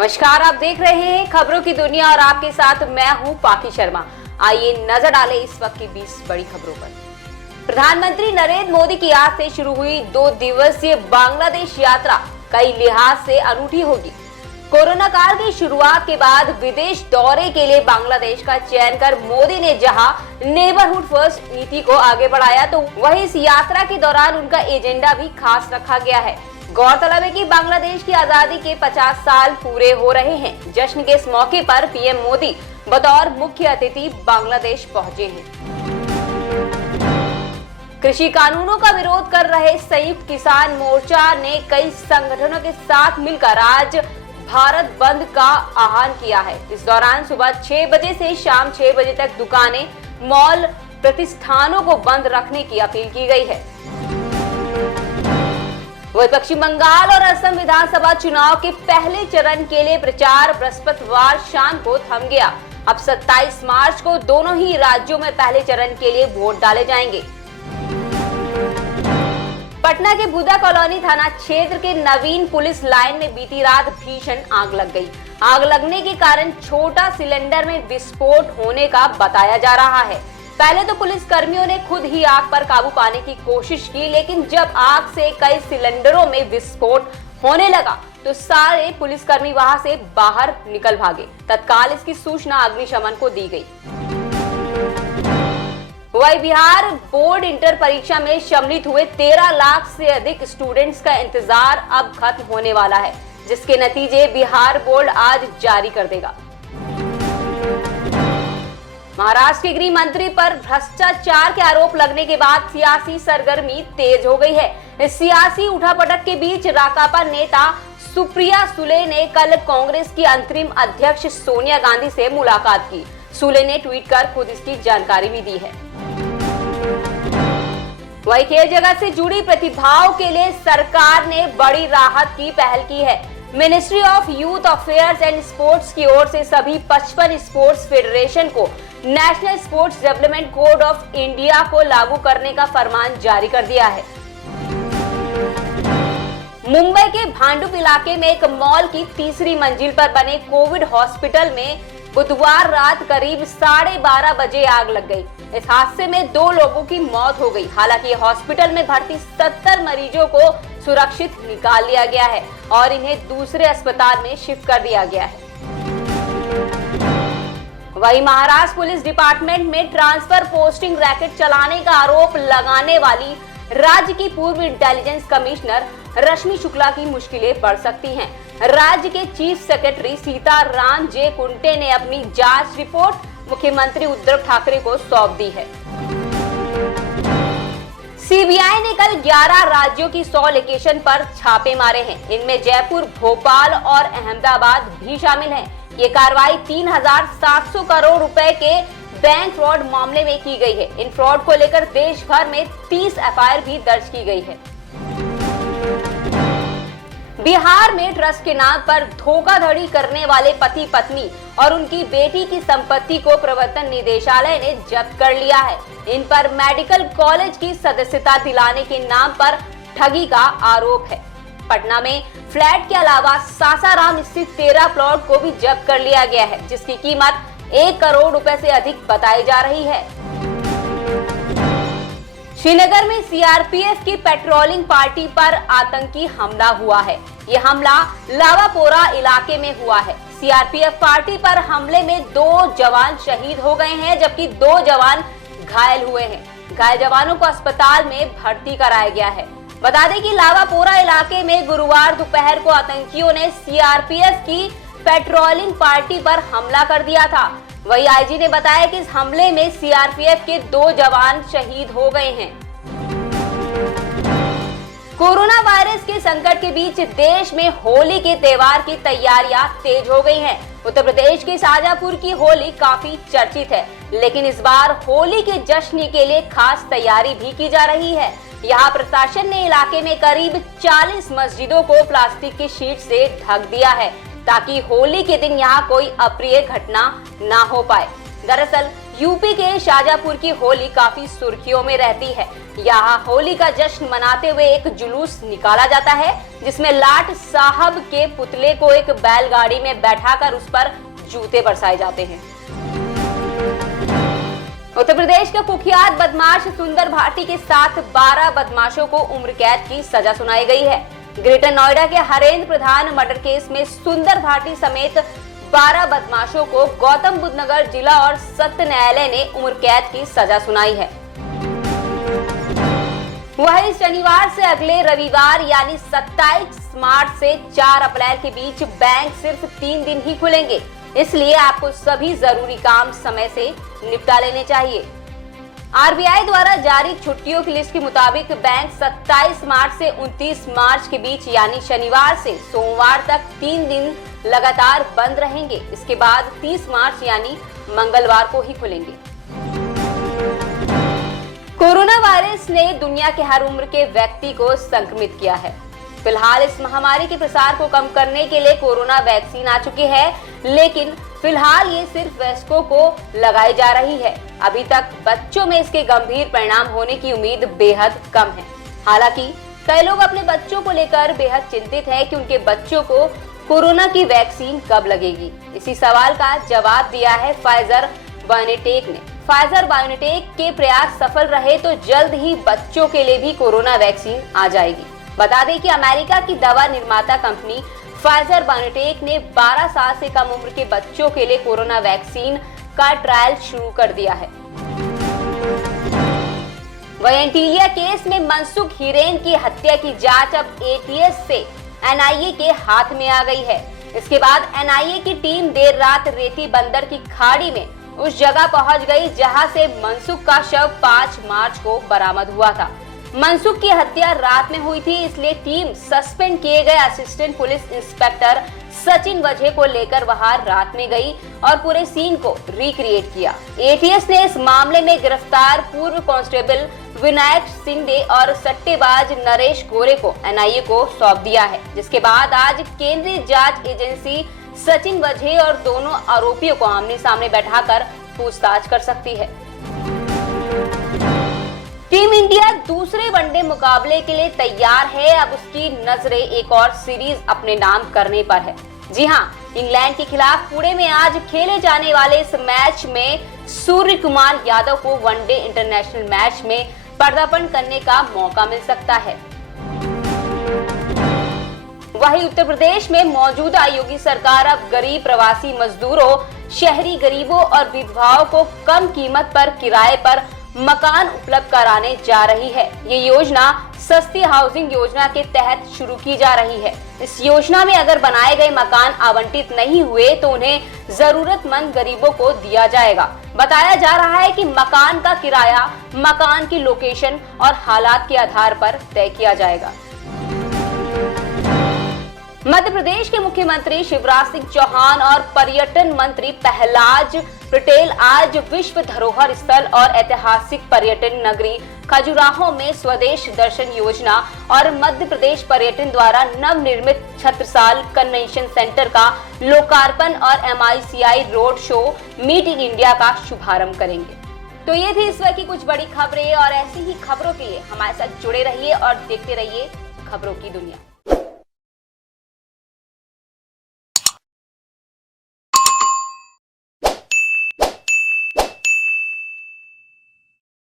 नमस्कार, आप देख रहे हैं खबरों की दुनिया और आपके साथ मैं हूं पाकी शर्मा। आइए नजर डालें इस वक्त की 20 बड़ी खबरों पर। प्रधानमंत्री नरेंद्र मोदी की आज से शुरू हुई 2 दिवसीय बांग्लादेश यात्रा कई लिहाज से अनूठी होगी। कोरोना काल की शुरुआत के बाद विदेश दौरे के लिए बांग्लादेश का चयन कर मोदी ने जहां नेबरहुड फर्स्ट नीति को आगे बढ़ाया, तो वहीं इस यात्रा के दौरान उनका एजेंडा भी खास रखा गया है। गौरतलब है कि बांग्लादेश की आजादी के 50 साल पूरे हो रहे हैं। जश्न के इस मौके पर पीएम मोदी बतौर मुख्य अतिथि बांग्लादेश पहुंचे हैं। कृषि कानूनों का विरोध कर रहे संयुक्त किसान मोर्चा ने कई संगठनों के साथ मिलकर आज भारत बंद का आह्वान किया है। इस दौरान सुबह 6 बजे से शाम 6 बजे तक दुकानें, मॉल, प्रतिष्ठानों को बंद रखने की अपील की गई है। वहीं पश्चिम बंगाल और असम विधानसभा चुनाव के पहले चरण के लिए प्रचार बृहस्पतिवार शाम को थम गया। अब 27 मार्च को दोनों ही राज्यों में पहले चरण के लिए वोट डाले जाएंगे। पटना के बुधा कॉलोनी थाना क्षेत्र के नवीन पुलिस लाइन में बीती रात भीषण आग लग गई। आग लगने के कारण छोटा सिलेंडर में विस्फोट होने का बताया जा रहा है। पहले तो पुलिस कर्मियों ने खुद ही आग पर काबू पाने की कोशिश की, लेकिन जब आग से कई सिलेंडरों में विस्फोट होने लगा तो सारे पुलिसकर्मी वहां से बाहर निकल भागे। तत्काल इसकी सूचना अग्निशमन को दी गई। वही बिहार बोर्ड इंटर परीक्षा में सम्मिलित हुए 13 लाख से अधिक स्टूडेंट्स का इंतजार अब खत्म होने वाला है, जिसके नतीजे बिहार बोर्ड आज जारी कर देगा। महाराष्ट्र के गृह मंत्री पर भ्रष्टाचार के आरोप लगने के बाद सियासी सरगर्मी तेज हो गई है। इस सियासी उठापटक के बीच राकापा नेता सुप्रिया सुले ने कल कांग्रेस की अंतरिम अध्यक्ष सोनिया गांधी से मुलाकात की। सुले ने ट्वीट कर खुद इसकी जानकारी भी दी है। वही खेल जगत से जुड़ी प्रतिभाओं के लिए सरकार ने बड़ी राहत की पहल की है। Ministry of youth affairs and sports की ओर से सभी 55 स्पोर्ट्स फेडरेशन को national sports development code of India को लागू करने का फरमान जारी कर दिया है। मुंबई के भांडुप इलाके में एक मॉल की तीसरी मंजिल पर बने कोविड हॉस्पिटल में बुधवार रात करीब 12:30 बजे आग लग गई। इस हादसे में 2 लोगों की मौत हो गई। हालांकि हॉस्पिटल में भर्ती 70 मरीजों को सुरक्षित निकाल लिया गया है और इन्हें दूसरे अस्पताल में शिफ्ट कर दिया गया है। वहीं महाराष्ट्र पुलिस डिपार्टमेंट में ट्रांसफर पोस्टिंग रैकेट चलाने का आरोप लगाने वाली राज्य की पूर्व इंटेलिजेंस कमिश्नर रश्मि शुक्ला की मुश्किलें बढ़ सकती हैं। राज्य के चीफ सेक्रेटरी सीताराम जे कुंटे ने अपनी जांच रिपोर्ट मुख्यमंत्री उद्धव ठाकरे को सौंप दी है। सीबीआई ने कल 11 राज्यों की 100 लोकेशन पर छापे मारे हैं। इनमें जयपुर, भोपाल और अहमदाबाद भी शामिल हैं। ये कार्रवाई 3,700 करोड़ रुपए के बैंक फ्रॉड मामले में की गई है। इन फ्रॉड को लेकर देश भर में 30 एफआईआर भी दर्ज की गई है। बिहार में ट्रस्ट के नाम पर धोखाधड़ी करने वाले पति पत्नी और उनकी बेटी की संपत्ति को प्रवर्तन निदेशालय ने जब्त कर लिया है। इन पर मेडिकल कॉलेज की सदस्यता दिलाने के नाम पर ठगी का आरोप है। पटना में फ्लैट के अलावा सासाराम स्थित 13 प्लॉट को भी जब्त कर लिया गया है, जिसकी कीमत 1 करोड़ रुपए से अधिक बताई जा रही है। श्रीनगर में सीआरपीएफ की पेट्रोलिंग पार्टी पर आतंकी हमला हुआ है। ये हमला लावापोरा इलाके में हुआ है। सीआरपीएफ पार्टी पर हमले में 2 जवान शहीद हो गए हैं, जबकि 2 जवान घायल हुए हैं। घायल जवानों को अस्पताल में भर्ती कराया गया है। बता दें कि लावापोरा इलाके में गुरुवार दोपहर को आतंकियों ने सीआरपीएफ की पेट्रोलिंग पार्टी पर हमला कर दिया था। वही आईजी ने बताया कि इस हमले में सीआरपीएफ के 2 जवान शहीद हो गए हैं। कोरोना वायरस के संकट के बीच देश में होली के त्योहार की तैयारियां तेज हो गई हैं। उत्तर प्रदेश के शाजापुर की होली काफी चर्चित है, लेकिन इस बार होली के जश्न के लिए खास तैयारी भी की जा रही है। यहाँ प्रशासन ने इलाके में करीब 40 मस्जिदों को प्लास्टिक की शीट से ढक दिया है, ताकि होली के दिन यहाँ कोई अप्रिय घटना ना हो पाए। दरअसल यूपी के शाजापुर की होली काफी सुर्खियों में रहती है। यहाँ होली का जश्न मनाते हुए एक जुलूस निकाला जाता है, जिसमें लाट साहब के पुतले को एक बैलगाड़ी में बैठाकर उस पर जूते बरसाए जाते हैं। उत्तर प्रदेश के कुख्यात बदमाश सुंदर भाटी के साथ 12 बदमाशों को उम्र कैद की सजा सुनाई गई है। ग्रेटर नोएडा के हरेंद्र प्रधान मर्डर केस में सुंदर भाटी समेत 12 बदमाशों को गौतम बुद्ध नगर जिला और सत्र न्यायालय ने उम्र कैद की सजा सुनाई है। वहीं शनिवार से अगले रविवार यानी 27 मार्च से 4 अप्रैल के बीच बैंक सिर्फ 3 दिन ही खुलेंगे, इसलिए आपको सभी जरूरी काम समय से निपटा लेने चाहिए। आरबीआई द्वारा जारी छुट्टियों की लिस्ट के मुताबिक बैंक 27 मार्च से 29 मार्च के बीच यानी शनिवार से सोमवार तक 3 दिन लगातार बंद रहेंगे। इसके बाद 30 मार्च यानी मंगलवार को ही खुलेंगे। कोरोना वायरस ने दुनिया के हर उम्र के व्यक्ति को संक्रमित किया है। फिलहाल इस महामारी के प्रसार को कम करने के लिए कोरोना वैक्सीन आ चुकी है, लेकिन फिलहाल ये सिर्फ वयस्कों को लगाई जा रही है। अभी तक बच्चों में इसके गंभीर परिणाम होने की उम्मीद बेहद कम है। हालांकि कई लोग अपने बच्चों को लेकर बेहद चिंतित हैं कि उनके बच्चों को कोरोना की वैक्सीन कब लगेगी। इसी सवाल का जवाब दिया है फाइजर बायोएनटेक ने। फाइजर बायोएनटेक के प्रयास सफल रहे तो जल्द ही बच्चों के लिए भी कोरोना वैक्सीन आ जाएगी। बता दें कि अमेरिका की दवा निर्माता कंपनी फाइजर बायोएनटेक ने 12 साल से कम उम्र के बच्चों के लिए कोरोना वैक्सीन का ट्रायल शुरू कर दिया है। वहीं एंटीलिया केस में मनसुख हीरेन की हत्या की जांच अब एटीएस से एनआईए के हाथ में आ गई है। इसके बाद एनआईए की टीम देर रात रेती बंदर की खाड़ी में उस जगह पहुंच गई जहां से मनसुख का शव 5 मार्च को बरामद हुआ था। मनसुख की हत्या रात में हुई थी, इसलिए टीम सस्पेंड किए गए असिस्टेंट पुलिस इंस्पेक्टर सचिन वजह को लेकर वहां रात में गई और पूरे सीन को रिक्रिएट किया। एटीएस ने इस मामले में गिरफ्तार पूर्व कांस्टेबल विनायक सिंधे और सट्टेबाज नरेश गोरे को एनआईए को सौंप दिया है, जिसके बाद आज केंद्रीय जांच एजेंसी सचिन वजह और दोनों आरोपियों को आमने सामने बैठाकर पूछताछ कर सकती है। टीम इंडिया दूसरे वनडे मुकाबले के लिए तैयार है। अब उसकी नजरें एक और सीरीज अपने नाम करने पर है। जी हां, इंग्लैंड के खिलाफ पुणे में आज खेले जाने वाले इस मैच में सूर्य कुमार यादव को वनडे इंटरनेशनल मैच में पदार्पण करने का मौका मिल सकता है। वहीं उत्तर प्रदेश में मौजूदा योगी सरकार अब गरीब प्रवासी मजदूरों, शहरी गरीबों और विधवाओं को कम कीमत पर किराए पर मकान उपलब्ध कराने जा रही है। ये योजना सस्ती हाउसिंग योजना के तहत शुरू की जा रही है। इस योजना में अगर बनाए गए मकान आवंटित नहीं हुए तो उन्हें जरूरतमंद गरीबों को दिया जाएगा। बताया जा रहा है कि मकान का किराया मकान की लोकेशन और हालात के आधार पर तय किया जाएगा। मध्य प्रदेश के मुख्यमंत्री शिवराज सिंह चौहान और पर्यटन मंत्री प्रहलाद पटेल आज विश्व धरोहर स्थल और ऐतिहासिक पर्यटन नगरी खजुराहो में स्वदेश दर्शन योजना और मध्य प्रदेश पर्यटन द्वारा नव निर्मित छत्रसाल कन्वेंशन सेंटर का लोकार्पण और MICI road show meet in India का शुभारंभ करेंगे। तो ये थी इस वक्त की कुछ बड़ी खबरें और ऐसी ही खबरों के लिए हमारे साथ जुड़े रहिए और देखते रहिए खबरों की दुनिया।